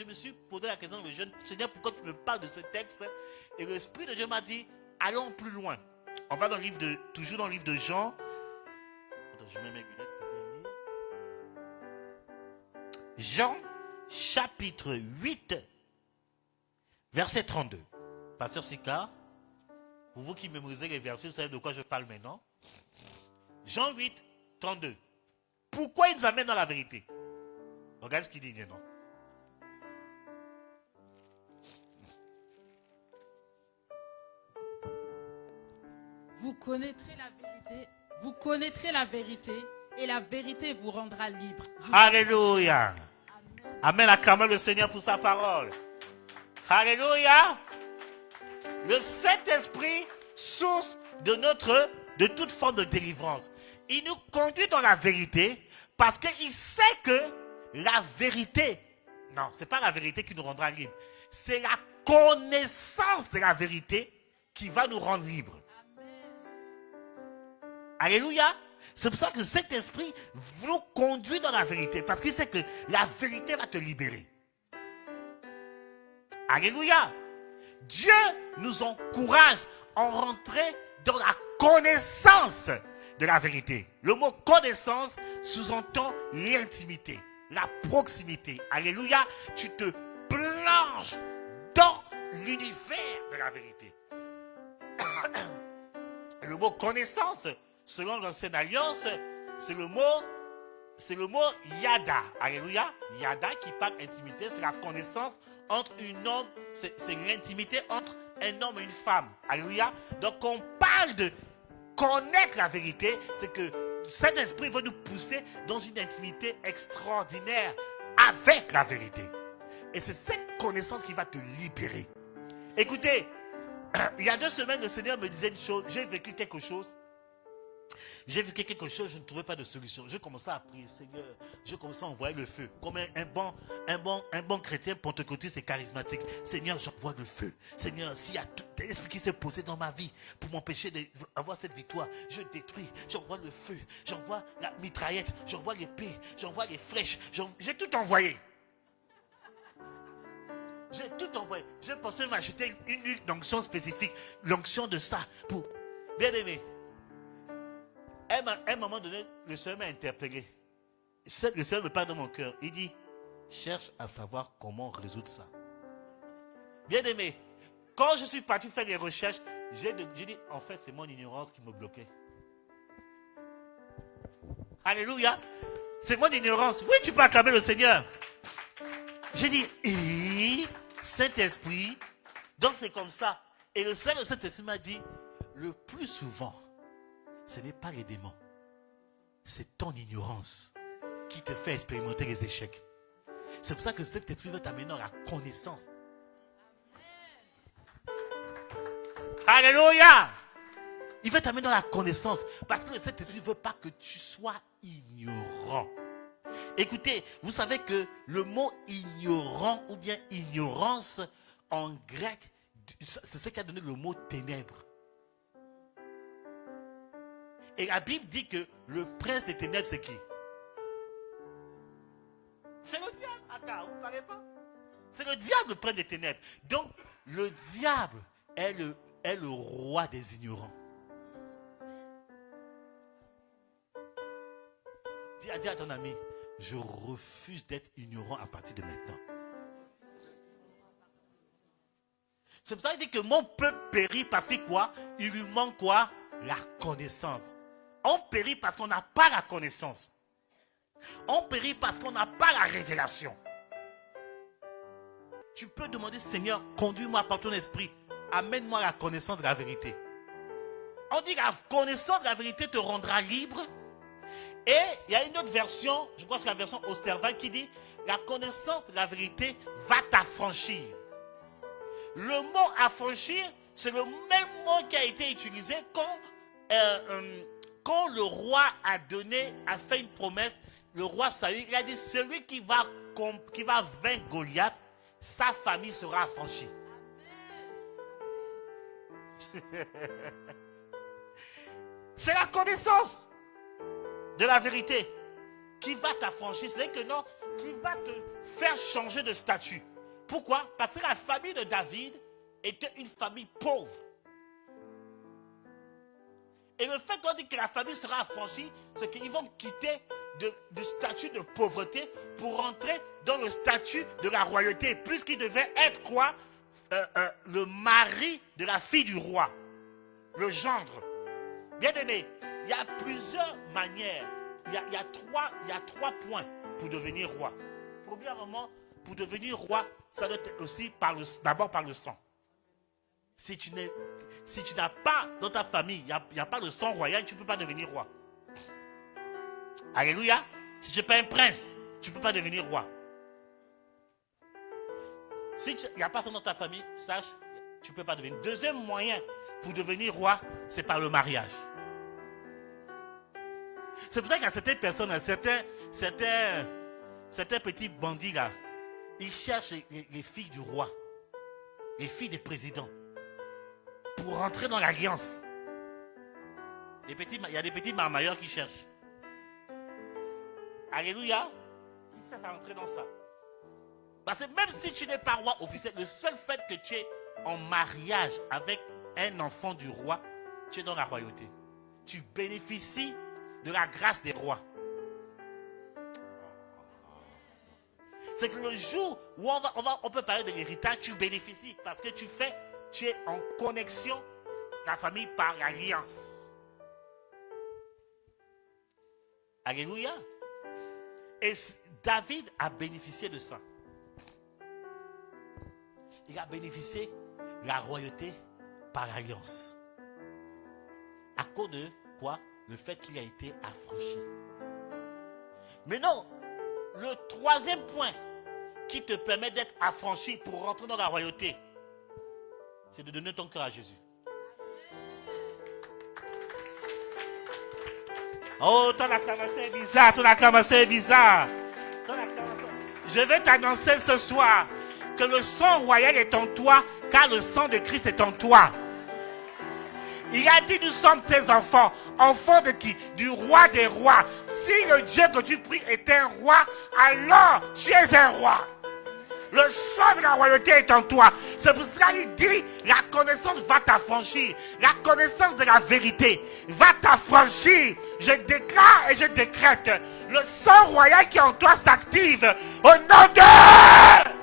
je me suis posé la question de jeune, Seigneur, pourquoi tu me parles de ce texte? Et l'Esprit de Dieu m'a dit, allons plus loin. On va toujours dans le livre de Jean. Attends, je mets mes lunettes pour bien lire. Jean, chapitre 8, verset 32. Pasteur Sika, pour vous qui mémorisez les versets, vous savez de quoi je parle maintenant. Jean 8, 32. Pourquoi il nous amène dans la vérité? Regarde ce qu'il dit, non? Vous connaîtrez la vérité et la vérité vous rendra libre. Alléluia. Amen. Acclamons le Seigneur pour sa parole. Alléluia. Le Saint-Esprit, source de toute forme de délivrance. Il nous conduit dans la vérité parce qu'il sait que la vérité, non, ce n'est pas la vérité qui nous rendra libres. C'est la connaissance de la vérité qui va nous rendre libres. Alléluia. C'est pour ça que cet esprit nous conduit dans la vérité. Parce qu'il sait que la vérité va te libérer. Alléluia. Dieu nous encourage à rentrer dans la connaissance de la vérité. Le mot connaissance sous-entend l'intimité, la proximité. Alléluia. Tu te plonges dans l'univers de la vérité. Le mot connaissance, selon l'ancienne alliance, c'est le mot yada. Alléluia. Yada qui parle intimité, c'est la connaissance entre un homme, c'est l'intimité entre un homme et une femme. Alléluia. Donc on parle de connaître la vérité, c'est que cet esprit va nous pousser dans une intimité extraordinaire avec la vérité. Et c'est cette connaissance qui va te libérer. Écoutez, il y a 2 semaines, le Seigneur me disait une chose, j'ai vécu quelque chose, je ne trouvais pas de solution. Je commençais à prier, Seigneur, je commençais à envoyer le feu. Comme un bon chrétien pentecôtiste et charismatique. Seigneur, j'envoie le feu. Seigneur, s'il y a tout l'esprit qui s'est posé dans ma vie pour m'empêcher d'avoir cette victoire, je détruis, j'envoie le feu, j'envoie la mitraillette, j'envoie l'épée, j'envoie les flèches, j'ai tout envoyé. J'ai tout envoyé. Je pensais m'acheter une huile d'onction spécifique, l'onction de ça, pour... Bien aimé. À un moment donné, le Seigneur m'a interpellé. Le Seigneur me parle dans mon cœur. Il dit, cherche à savoir comment résoudre ça. Bien aimé, quand je suis parti faire des recherches, j'ai dit, en fait, c'est mon ignorance qui me bloquait. Alléluia. C'est mon ignorance. Oui, tu peux acclamer le Seigneur. J'ai dit, Saint-Esprit, donc c'est comme ça. Et le Saint-Esprit m'a dit, le plus souvent, ce n'est pas les démons, c'est ton ignorance qui te fait expérimenter les échecs. C'est pour ça que cet esprit veut t'amener dans la connaissance. Alléluia! Il veut t'amener dans la connaissance parce que cet esprit ne veut pas que tu sois ignorant. Écoutez, vous savez que le mot ignorant ou bien ignorance en grec, c'est ce qui a donné le mot ténèbres. Et la Bible dit que le prince des ténèbres, c'est qui? C'est le diable. Attends, vous ne parlez pas? C'est le diable, le prince des ténèbres. Donc, le diable est le roi des ignorants. Dis à ton ami, je refuse d'être ignorant à partir de maintenant. C'est pour ça qu'il dit que mon peuple périt parce que quoi? Il lui manque quoi? La connaissance. On périt parce qu'on n'a pas la connaissance. On périt parce qu'on n'a pas la révélation. Tu peux demander, Seigneur, conduis-moi par ton esprit. Amène-moi la connaissance de la vérité. On dit que la connaissance de la vérité te rendra libre. Et il y a une autre version, je crois que c'est la version Osterwald qui dit, la connaissance de la vérité va t'affranchir. Le mot affranchir, c'est le même mot qui a été utilisé quand le roi a fait une promesse, le roi Saül, il a dit, celui qui va vaincre Goliath, sa famille sera affranchie. C'est la connaissance de la vérité qui va t'affranchir. C'est-à-dire que non, qui va te faire changer de statut. Pourquoi? Parce que la famille de David était une famille pauvre. Et le fait qu'on dit que la famille sera affranchie, c'est qu'ils vont quitter du statut de pauvreté pour rentrer dans le statut de la royauté, puisqu'il devait être quoi? Le mari de la fille du roi, le gendre. Bien aimé, il y a plusieurs manières, il y a trois points pour devenir roi. Premièrement, pour devenir roi, ça doit être aussi d'abord par le sang. Si tu n'as pas dans ta famille, il n'y a pas le sang royal, tu ne peux pas devenir roi. Alléluia. Si tu n'es pas un prince, tu ne peux pas devenir roi. Si il n'y a pas ça dans ta famille, sache, tu ne peux pas devenir. Deuxième moyen pour devenir roi, c'est par le mariage. C'est pour ça qu'il y a certaines personnes, certains petits bandits là, ils cherchent les filles du roi, les filles des présidents, pour rentrer dans l'alliance. Il y a des petits marmailleurs qui cherchent. Alléluia. Qui cherchent à rentrer dans ça. Parce que même si tu n'es pas roi officiel, le seul fait que tu es en mariage avec un enfant du roi, tu es dans la royauté. Tu bénéficies de la grâce des rois. C'est que le jour où on peut parler de l'héritage, tu bénéficies parce que tu es en connexion la famille par l'alliance. Alléluia. Et David a bénéficié de ça. Il a bénéficié de la royauté par alliance. À cause de quoi? Le fait qu'il a été affranchi. Mais non, le troisième point qui te permet d'être affranchi pour rentrer dans la royauté, c'est de donner ton cœur à Jésus. Oh, ton acclamation est bizarre, ton acclamation est bizarre. Je vais t'annoncer ce soir que le sang royal est en toi, car le sang de Christ est en toi. Il a dit, nous sommes ses enfants. Enfants de qui? Du roi des rois. Si le Dieu que tu pries est un roi, alors tu es un roi. Le sang de la royauté est en toi. C'est pour cela qu'il dit, la connaissance va t'affranchir. La connaissance de la vérité va t'affranchir. Je déclare et je décrète. Le sang royal qui est en toi s'active. Au nom de...